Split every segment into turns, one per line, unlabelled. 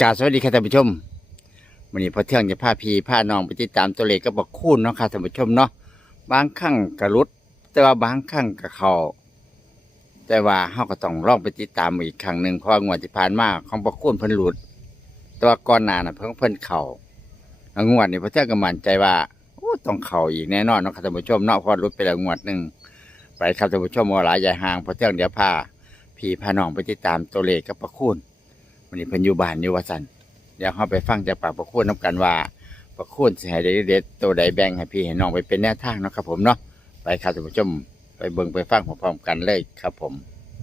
กราบสวัสดีครับท่านผู้ชมวันนี้พอเที่ยงจะพาพี่พาน้องไปติดตามตัวเลขก็บอกคูณเนาะครับท่านผู้ชมเนาะบางครั้งกระลุดแต่ว่าบางครั้งกระเขาแต่ว่าเราก็ต้องลองไปติดตามอีกครั้งหนึ่งเพราะงวดที่ผ่านมาของบอกคูณเพิ่นหลุดแต่ว่าก่อนหน้าน่ะเพิ่นเข่างวดนี้พอเที่ยงก็มั่นใจว่าต้องเข่าอีกแน่นอนเนาะครับท่านผู้ชมเนาะเพราะหลุดไปแล้วงวดหนึ่งไปครับท่านผู้ชมว่าหลายใหญ่ห่างพอเที่ยงเดี๋ยวพาพี่พาน้องไปติดตามตัวเลขกับบอกคูณวันนี้เพิ่นอยู่บ้านอยู่ว่าซั่นเดี๋ยวเราไปฟังจากปากประคุณน้ำกันว่าประคุณสิให้เด็ดตัวใดแบ่งให้พี่ให้น้องไปเป็นแนวทางเนาะครับผมเนาะไปครับท่านผู้ชมไปเบิ่งไปฟังพร้อมๆกันเลยครับผม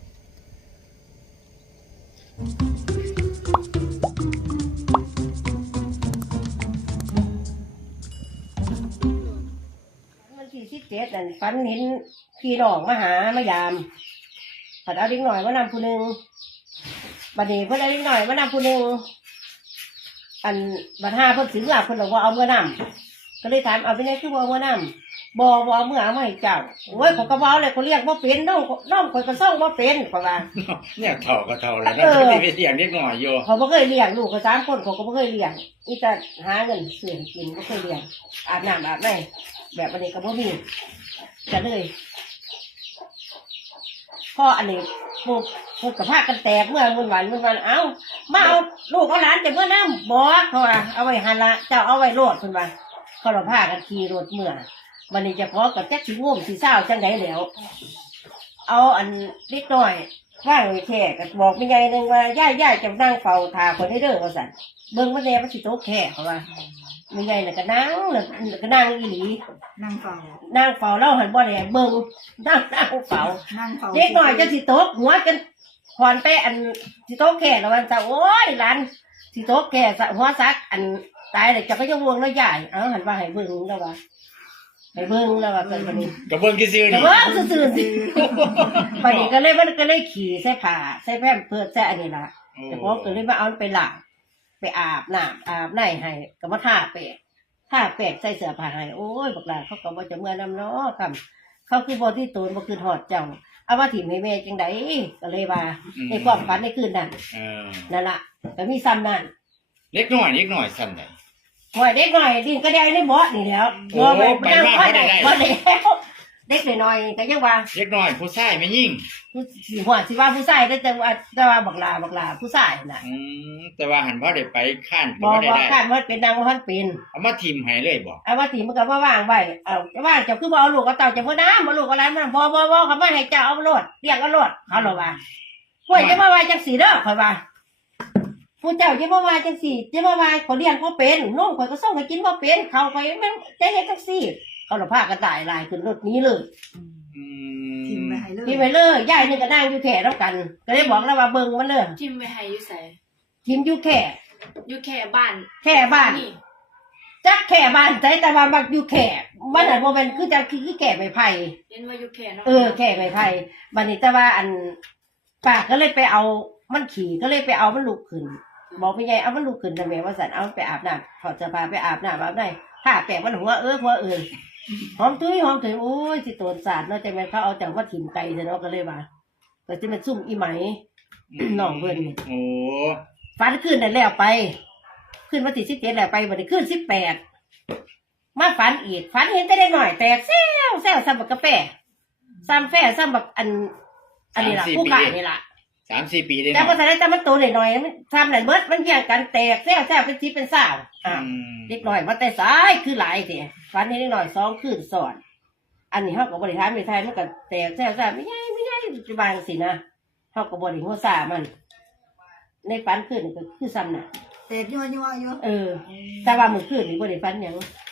วันที่17นั่นฝันเห็นพี่น้องมาหามายามผัดเอาเด็กหน่อยมานำผู้หนึ่งบัดนี้เพิ่นเอาเด็กหน่อยมานำผู้หนึ่งอันบัดห้าเพิ่นถึงหลับเพิ่นบอกว่าเอาเมื่อนำก็เลยถามเอาไปไหนคือว่าเอาเมื่อนำบ่เอาเมื่อเอามาให้เจ้าโอ้ยเขาก็เว้าเลยเขาเรียกว่าเป็นน้องข่อยก็ส่งว่าเป็นเขาว่า
เนี่ยเท่าก็เท่าแล้วนะไม่ได้เสียงนิดหน่อยอยู่
เขาบ่เคยเลี้ยงลูกก็3คนเขาก็บ่เคยเลี้ยงมีแต่หาเงินซื้อให้กินบ่เคยเลี้ยงอาบน้ำอาบในแบบอันนี้ก็บ่มีก็เลยพออันนี้ปุ๊บเพิ่นก็พากันแตกเมื่อวันเอ้ามาเอาลูกเอาหลานจะเมื่อนำบ่เขาว่าเอาไว้หั่นละเจ้าเอาไว้โลดเพิ่นว่าเขาเราพากันขี่รถเมื่อวันนี้จะพอกับจักสิง่วมสิเศร้าจังได๋แล้วเอาอันเล็กน้อยว่างไว้แท้ก็บอกแม่ใหญ่นึงว่าย่าจะนั่งเฝ้าท่าคนให้เด้อว่าซั่นเบิ่งว่าแน่มันสิตกแท้เขาว่าแม่ใหญ่น่ะก็นั่งอีหลี
นั่งเฝ้า
เราหันบ่ได้เบิ่งนั่งเฝ้าเด็กน้อยจะสิตกหัวกันขอนไปอันสิตกแท้แล้วว่าซะโอ้ยหลานสิตกแท้หัวซักอันตายเลยจะก็ยังวงแล้วใหญ่เอาหันว่าให้เบิ่งแล้วว่าให้เบิ่งแล้วว่าเกิดบัดนี้
กระเบื้องกี่ซื่อนี่
กระเบื้องซื่อๆสิบัดนี้ก็เลยขี่ใส่ผ้าใส่แพมเพิร์สใส่อันนี้ล่ะแต่พอก็เลยมาเอาไปล้างไปอาบน้ำอาบในให้ก็มาทาแป้งใส่เสื้อผ้าให้โอ้ยบักหลาเขาก็บ่จะเมื่อนำเนาะคำเขาคือบ่ที่ตูนบ่คือฮอดเจ้าเอามาถิ่มให้แม่จังได๋ก็เลยว่าในความฝันในคืนนั้นนั่นล่ะก็มีซ้ำนั่น
เล็กน้อยซ้ำไหน
หัวเด็กหน่อยดินก็ได้ในบ่อนี่แล้วบ่ไปนั่งบ่ได้บ่แล้วเด็กน้อยก็ยังว่า
เล็กน้อยผู้ชายไม่ยิ่ง
หัวสิว่าผู้ชายแต่ว่าบักลาผู้ชายน่ะ
แต่ว่าหันบ่ได้ไปข้าน
บ่ข้านว่าเป็นนางว่าเป็น
เอามาทิ่มให้เลยบ่
เอามาทิ่มมันก็ว่าวางไว้จะว่างจะคือบ่เอาลูกเอาเต่าจะบ่น้ำบ่ลูกอะไรมันบ่เขามาให้เจ้าเอาโลดเรียกเอาโลดเขาหรอว่าห้วยจะมาว่าจังสีเด้อข่อยว่าผู้เจ้าจะมาว่าจังสี่จะมาว่าเขาเลี้ยงเขาเป็นน้องข่อยก็ส่งให้กินเขาเป็นเขาข่อยมันใจเฮ็ดจังสี่เขาหลบผ้ากันตายลายขึ้นรถนี้เลย
ทิม
ไปเลยยายนี่ก็นั่งอยู่แค่แล้วกันก็เลยบอกแล้วว่าเบิ่งมันเลย
ทิมไปให้อยู่ไส
ทิมอยู่แค่
บ้าน
จักแค่บ้านใจแต่ว่ามักอยู่แค่มันน่ะบ่แม่นคือจังคือแค่ไม้ไผ่
เห็นว่าอยู่แค่เนาะ
แค่ไม้ไผ่บัดนี้แต่ว่าอันป้าก็เลยไปเอามันขี่ก็เลยไปเอามันลุกขึ้นบอกไปไงเอามันลุกขึ้นนะแม่ว่าสันเอาไปอาบน้ำถอดเสื้อผ้าไปอาบน้ำอาบได้ถ้าแปะมันหัวหอมตุ้ยโอ้ยสิโตนสาดเนาะแต่แม่เขาเอาจากว่าถิ่มไก่เนาะก็เลยว่าแต่จะเป็นซุ่มอีไหมน้องเพิ่น
โอ้
ฝันขึ้นได้แล้วไปขึ้นวันที่17แล้วไปวันที่ขึ้น18มาฝันอีกฝันเห็นแต่ได้หน่อยแตกแซวซ้ำบักกาแฟซ้ำบักอันนี้ล่ะผู้ขายนี่ล่ะ
3-4 ปีได้
แต่พอใส่แต่มันโตหน่อยมันทำไหนเบิดมันแย่งกันแตกแซ่เป็นจิ๊บเป็นสาวเด็กหน่อยมาแต่สายคือหลายสิฟันนี้เด็กหน่อย2 คืนสอนอันนี้เขากับบริหารไม่ไทยมันก็แตกแซ่ไม่ใช่จะบางสินะเขากับบริหัวซามันในฟันขึ้นก็คือซ้ำน่ะ
แตกยัวอยู่
แต่ว่ามือขึ้นหรือบริฟันยัง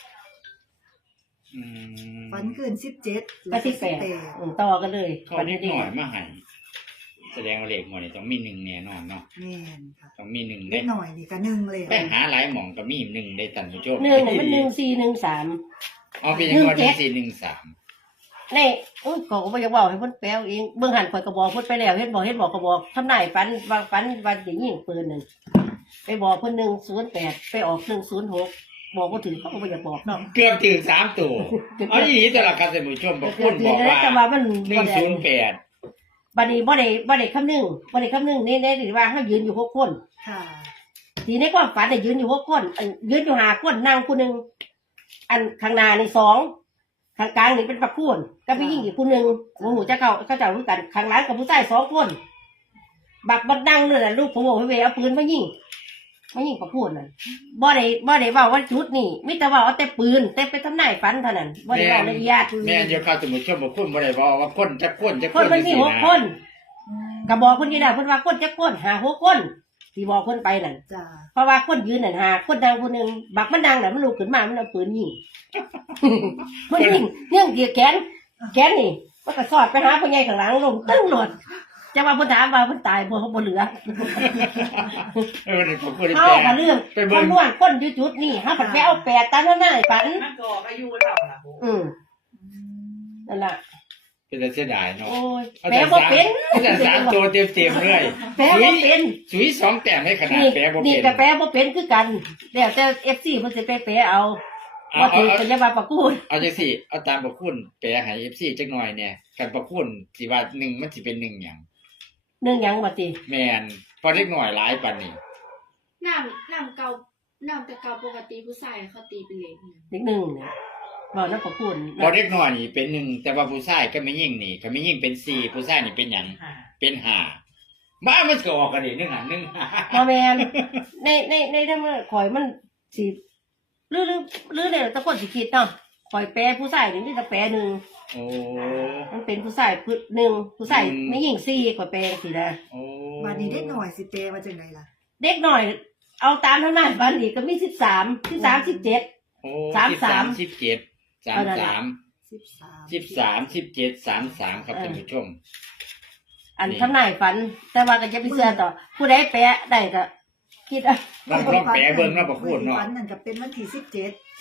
ฟันขึ้น17
ก็18ต่อกันเลย
ฟันนิดหน่อยมาให้แสดงว่าเลขหมดนี่ต้องมี1แน่นอนเนาะ
แม่นค่ะ
ต้องมี1
ได้หน่อยนี่ก็1เลย
ไปหาหลายหม่องก็มี1ได้ท่านผู้ชม
1มัน1413
อ๋อเป็นจังว่า1413
นี่ก็บ่อยากบอกให้เพิ่นแปลเองเบิ่งหันข่อยก็บอกเพิ่นไปแล้วเฮ็ดบอกก็บอกทำนายฝันวันสิยิงปืนนั่นไปบอกเพิ่น108ไปออก106บอกบ่ถึงเขาก็บ่อยากบอกเนาะ
เกือบถึง3ตัวเอาอีหลีตัวละครับท่านผู้ชมบอกคุณบอกว่า108
บัดนี้บ่ได้คำนึงนี่ที่ว่าเฮายืนอยู่6 คน
ค่ะ
ทีในความฝันเนี่ยยืนอยู่6คนยืนอยู่5คนนั่งคนหนึ่งอันข้างหน้านี่2ข้างกลางนี่เป็นปักพูนก็มียิ่งอีกคนหนึ่งโอ้โหเจ้าเขาจะรู้กันข้างหลังกับผู้ชาย2คนบักบัดดังเลยนะลูกผมบอกให้เวเอาปืนมายิงปักพูนน่ะบ่ได้ว่าว่าจุดนี่มิแต่ว่าเอาแต่ปืนแต่ไปทำนายฝันเท่านั้นบ่ได้ว่าละเอียด
แม่นอยู่ครับสมมุติชมบ่คุณบ่ได้บอกว่าคนจะคน
คนมันมี
จังซี่
6คนก็บอกคนอยู่ได้เพิ่นว่าคนจักคน5-6คนที่บอกคนไปนั่น
จ้า
เพราะว่าคนยืนนั่น5คนดังคนหนึงบักมันดังน่ะมันลุกขึ้นมามันเอาปืนยิง มันยิงเนื่องเดียวแขนนี่มันก็สอดไปหาพ่อใหญ่ข้างหลังลงตึ้งหลดจะว่าเพิ่นถามว่าเพิ่นตายบ่เหลือ
นี่ผมก็ได้
เฮา
แปล
ก็เรื่อง
ไปเบิ่
ค
ง
นล้วนคนอยู่จุดนี้เฮาผัดไปเอา8ตามนั้นน่ะไอ้ฝัน
มันก็อายุเท่านะผม
นั่นล่ะ
เป็นแต่เสียดายเนาะ
โอ้ยแปลบ่เป็น
แต่สามตัวเต็มๆเลย
แปลบ่เป็น
สุย2แต้มให้ขนาด
นี่
แปลบ่
นี่
เป็น
ก็แปลบ่เป็นคือกันแล้วแต่ FC เพิ่นสิไปแปลเอาว่าถือก็อย่าว่าประกูล
เอาจังซี่เอาตามประคุณแปลให้ FC จักหน่อยเนี่ยกันประคุณสิว่า1มันสิเป็น1หยัง
เนื่องหยังบ่ติ
แม่นพอเล็กน้อยหลายปานนี้
น้ำแต่เก่าปกติผู้ชายเขาตีเป็นเลข
เด็กหนึ่งเนี่ยบอกน้ำประกูล
พอเล็กน้อยนี่เป็น1แต่ว่าผู้ชายก็ไม่ยิ่งนี่ก็ไม่ยิ่งเป็น4ผู้ชายนี่เป็นหยังเป็น5มามันก็ออกกันดิ1 5 1 5
มาแมนในทั้งข่อยมันสิหรือเนี่ยตะคนสิคิดเนาะข่อยแปลผู้ชายนี่จะแปลหนึ่ง
โอ้
มันเป็นผู้ชายหนึ่งผู้ชายไม่ยิ่ง4ข่อยแปลสินะ
โอ้
วันนี้ได้หน่อยสิเตว่าจังไดล่ะ
เด็กหน่อย เอาตามเท่านั้นบันอีกก็มี13 17
โอ้
33
17 33 13 17 33ครับท่านผู้ชม
อันทำนายฝัน แต่ว่าก็จะไปเชื่อต่อ ผู้ใดแปลได้ก็คิดอ่ะ
ลองแปลเบิ่งเนาะบ่พูดเนาะ
วันนั้นก็เป็นวันที่17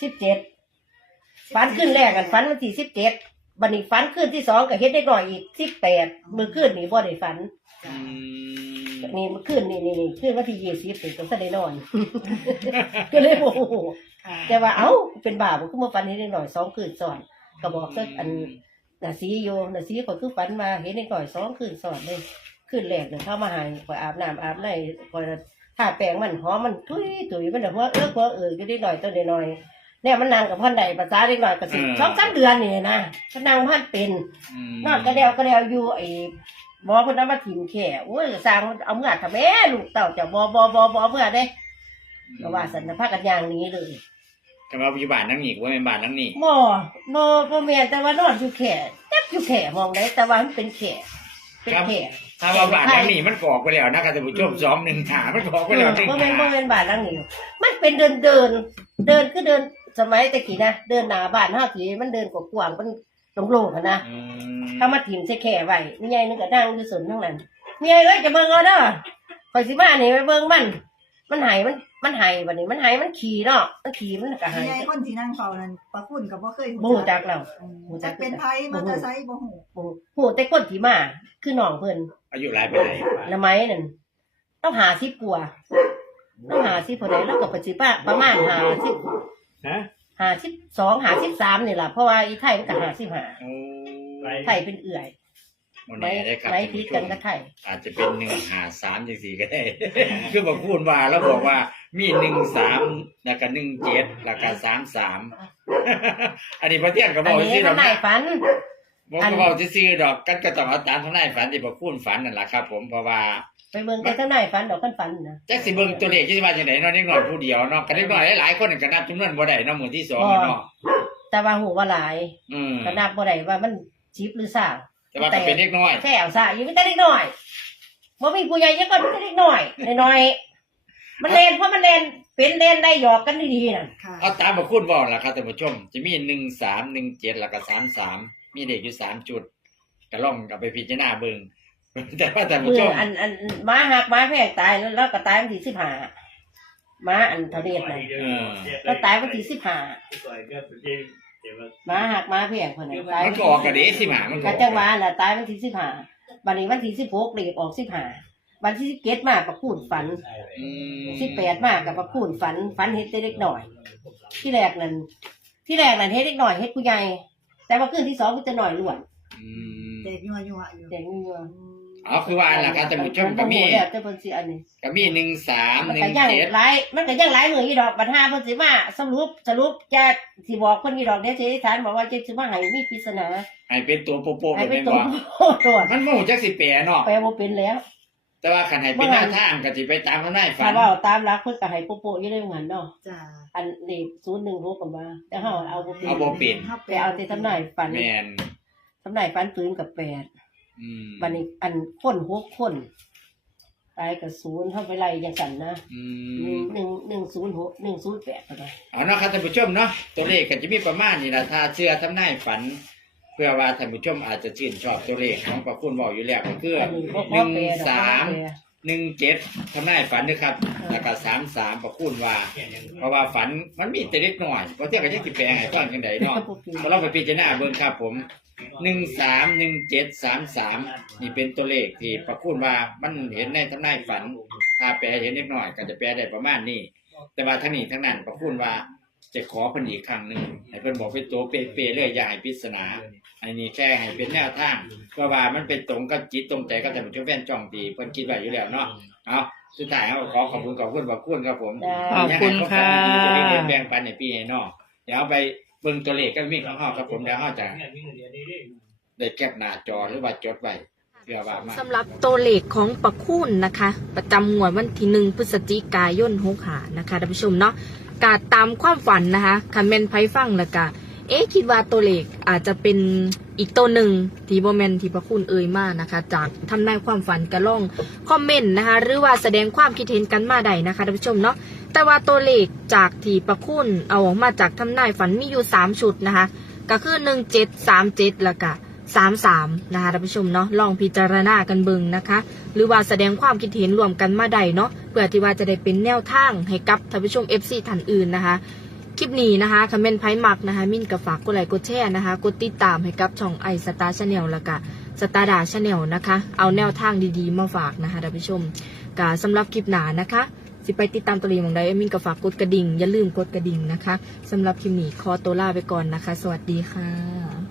17ฝันขึ้นแรกกันฝันวันที่17บัดนี้ฝันขึ้นที่2ก็เฮ็ดได้หน่อยอีก18มื้อคืนนี่บ่ได้ฝัน
อืม
นี่มื้อคืนนี่คืนวันที่20นี่ก็ซะได้นอน ก็เลยโอ้โห
ค่ะ
แต่ว่าเอ้าเป็นบาปคือมาฝันเฮ็ดได้หน่อย2คืนซ้อนก็บอกซะอันน่ะสีอยู่น่ะสีก็คือฝันมาเฮ็ดได้หน่อย2คืนซ้อนเลยคืนแรกเนี่ยเข้ามาหาข่อยอาบน้ำอาบในข่อยทาแป้งมันหอมมันทุยมันหัวอยู่ได้หน่อยตัวได้หน่อยเนี่ยมันนางกับพ่อนใดภาษาได้หน่อยก็สิ2-3เดือนนี่นะก็นางพ่อนเป็นนอนก็เดียวอยู่ไอ้บ่เพิ่นเอามาถิ่มแค่โอ้ยสร้างเอาเมื่อทำแม่ลูกเต้าจะบ่เมื่อเด้ก็ว่าสันพากันย่างหนี้เลย
ก็ว่าอยู่บ้านหลังนี้ก็บ่แม่นบ้านหลังนี้
บ่แม่นแต่ว่านอนอยู่แค่จักอยู่แค่มองได้แต่ว่ามันเป็นแค่เป็นแค่
ถ้าว่าบ้านหลังนี้มันก็ออกไปแล้วนะครับท่านผู้ชม215มันก็ออกไปแล้ว
บ่แม่นบ้านหลังนี้มันเป็นเดินคือเดินสมัยตะกี้นะเดินหน้าบ้านเฮาที่มันเดินกว้างๆมันโล่งๆหั่นนะ ถ้ามาถิ่มใส่แข่ไว้มีใหญ่นึงก็นั่งอยู่สนทั้งนั้นมีใหญ่เลยจะเบิ่งเอาเด้อข่อยสิมานี่ไปเบิ่งมันหายบัดนี้มันหายมันขี่เนาะมันขี่มันก็หาย
ยายคนที่นั่งเฝ้านั้นปะคุณก็บ่เคย
บ่ฮู้จักแล้ว
จักเป็นไผมาแต่ไสบ่ฮู้
บ่ฮู้แต่คนที่มาคือน้องเพิ่น
อายุหลายปานใด
ละไม้นั่นต้อง50กว่าต้อง50พอได้แล้วก็ปัจจุบันประมาณ50
ฮะ
52 53นี่ล่ะเพราะว่าอีไทยมันก็55
โอ้
ไทยเป็นเอื่อย
บ่แน่ได้ครับ
ไม้
ท่าน
พิ
ผู้
ษ
ช
กัน
ม
กับไทย
อาจจะเป็น153จังซี่ก็ได้ คือบ่พูดว่าแล้วบอกว่ามี13แล้วก็17แล้วก็33 อันนี้พระเที่ยงก็บ
อั
อน ก
นี้
ซื่อดอก
ทำนาย
นะ
ฝัน
ผมก็บอกซื่อๆดอกกันก็ต้องเอาตามทำนายฝันที่บ่พูดฝันนั่นล่ะครับ ผมเพราะว่า
ไปเบิ่งแต่ทำนายฝันดอกกันฝันนะ
จักสิเบิ่งตัวเลขสิว่าจังได๋เนาะเด็กน้อยผู้เดียวเนาะก็เด็กน้อยหลายๆคนก็นับจำนวนบ่ได้เนาะมื้อที่2เนาะ
แต่ว่าหูว่าหลาย
อืม
ก็นับบ่ได้ว่ามันจิบหรือซ่า
แต่ว่าก็เป็นเด็กน้อย
แค่เอาซ่าอยู่มีแต่เล็กน้อยบ่มีผู้ใหญ่ยังก็มีแต่เล็กน้อยน้อยๆมันเล่นเพราะมันเล่นเป็นเล่นได้หยอกกันดีๆนั่น
ค่ะ
เอาตามบ่คุณบอกล่ะครับท่านผู้ชมจะมี13 17แล้วก็33มีเลขอยู่3จุดก็ลองกลับไปพิจารณาเบิ่ง แต่ว่าท่าน
มื
ผู้
อ
ชม
อันม้าหักม้าแพงตายแล้วก็ตายวันที่15ม้าอันเทะเลนั่นแล้วตายวันที่15ม้าหักม้าแพงเพิ่นน่ะตาย
มันก็ออกกระเดะสิหมามันก็
ก็จังหวะน่ะตายวันที่15บัดนี้วันที่16เลขออก15วันที่17มาก็พูดฝัน
อืม
18มากกับมาพูดฝันเฮ็ดแต่เล็กหน่อย ที่แรกนั่นเฮ็ดเล็กหน่อยเฮ็ดผู้ใหญ่แต่ว่าคืนที่2ก็จะหน่อยล้วน
อืม
เด็กยั่วๆอยู่
เด็กนี่ว่า
อเอาคือว่าล่ะครับท่านผู้ชมก็มี
แล้วแต่เพิ่นสิอันนี้
ก็มี13
มันก็ยัง
17
หลายมันก็ยังหลายมืออีดอกปัญหาเพิ่นสิมาสรุปจะสิบอกเพิ่นอีดอกเดี๋ยวสิอธิษฐานบอกว่าจะสิมาให้มีปริศนา
ให้เป็นตัวโป๊ะๆ
ให้
ไป
เป็น
แม่น
ตัว
บ่
ตัว
มันบ่ฮู้จักสิแปลเนาะ
แปลบ่เป็นแล้ว
แต่ว่าคันให้เป็นหน้าทางก็สิไปตามทำนายฝั
ถ้าน เว้าตามหลักเพิ่นก็ให้โป๊ะๆอยู่ในหันเนาะ
จ้า
อันเลข016ก็มาแต่เฮาเอาบ่เป็น
เอาบ่เป็น
ไปเอาแต่ทำนายฝัน
แม่น
ทำนายฝันปืนกับ8
อืม
บัดนี้อันคน6คนตายกับ0เฮาไปไล่จังซั่นนะ
อืม
106 108ก็ได้
เอาเนาะครับท่านผู้ชมเนาะตัวเลขก็จะมีประมาณนี้นะถ้าเชื่อทำนายฝัน เพื่อว่าท่านผู้ชมอาจจะชื่นชอบตัวเลขของพระคุณบอกอยู่แล้วก็คือ
อันนี้บ่พอแปลดอก
1317ทำนายฝันนะครับแล้วก็33พระคุณว่า เพราะว่าฝันมันมีแต่เล็กน้อยเพราะเที่ยงก็จะสิแปลงให้ฟังจังไดเนาะก็ลองไปพิจารณาเบิ่งครับผม131733นี่เป็นตัวเลขที่พระคุณว่ามันเห็นในทำนายฝัน ถ้าแปลเห็นเล็กน้อยก็จะแปลได้ประมาณนี้ แต่ว่าทั้งนี้ทั้งนั้นพระคุณว่าจะขอเพิ่นอีกครั้งหนึงให้เพิ่นบอกเป็นตัวเป๊ะๆเลยอย่าให้ปริศนาอันนี้แค่ให้เป็นแนวทางเพราะว่ามันเป็นตรงกับจิตตรงใจกับท่านผู้ชมแฟนจ้องดีเพิ่นคิดไว้อยู่แล้วเนาะเอาสุดท้ายเฮาขอขอบคุณครับผม
จ้า
ขอบคุณค่ะ
จะได้แบ่งปันให้พี่ให้น้องเดี๋ยวเอาไปเบิ่งตัวเลขกันมีของเฮาครับผมเดี๋ยวเฮาจะได้แคปหน้าจอหรือว่าจดไว้เพื่อว่ามา
สำหรับตัวเลขของประคุณนะคะ ประจำงวดวันที่1 พฤศจิกายน65นะคะท่านผู้ชมเนาะกาตามความฝันนะคะคันแม่นไผฟังแล้วก็คิดว่าตัวเลขอาจจะเป็นอีกตัวหนึ่งที่บ่แม่นที่ประคุณเอ่ยมานะคะ จากทำนายความฝันก็ลองคอมเมนต์นะคะ หรือว่าแสดงความคิดเห็นกันมาได้นะคะท่านผู้ชมเนาะแต่ว่าตัวเลขจากที่ประคุณเอาออกมาจากทำนายฝันมีอยู่3ชุดนะคะ ก็คือ1737แล้วก็33นะคะท่านผู้ชมเนาะลองพิจารณากันเบิ่งนะคะ หรือว่าแสดงความคิดเห็นรวมกันมาได้เนาะเพื่อที่ว่าจะได้เป็นแนวทางให้กับท่านผู้ชม FC ท่านอื่นนะคะคลิปนี้นะคะคอมเมนต์ไพ่มักนะคะมินกับฝากกดไลค์กดแชร์นะคะกดติดตามให้กับช่องไอสตาร์ชาแนลแล้วก็สตาร์ดาชาแนลนะคะเอาแนวทางดีๆมาฝากนะคะท่านผู้ชมก็สำหรับคลิปหน้านะคะสิไปติดตามตัวเลขของใดมินกับฝากกดกระดิ่งอย่าลืมกดกระดิ่งนะคะสำหรับคลิปนี้ขอตัวลาไปก่อนนะคะสวัสดีค่ะ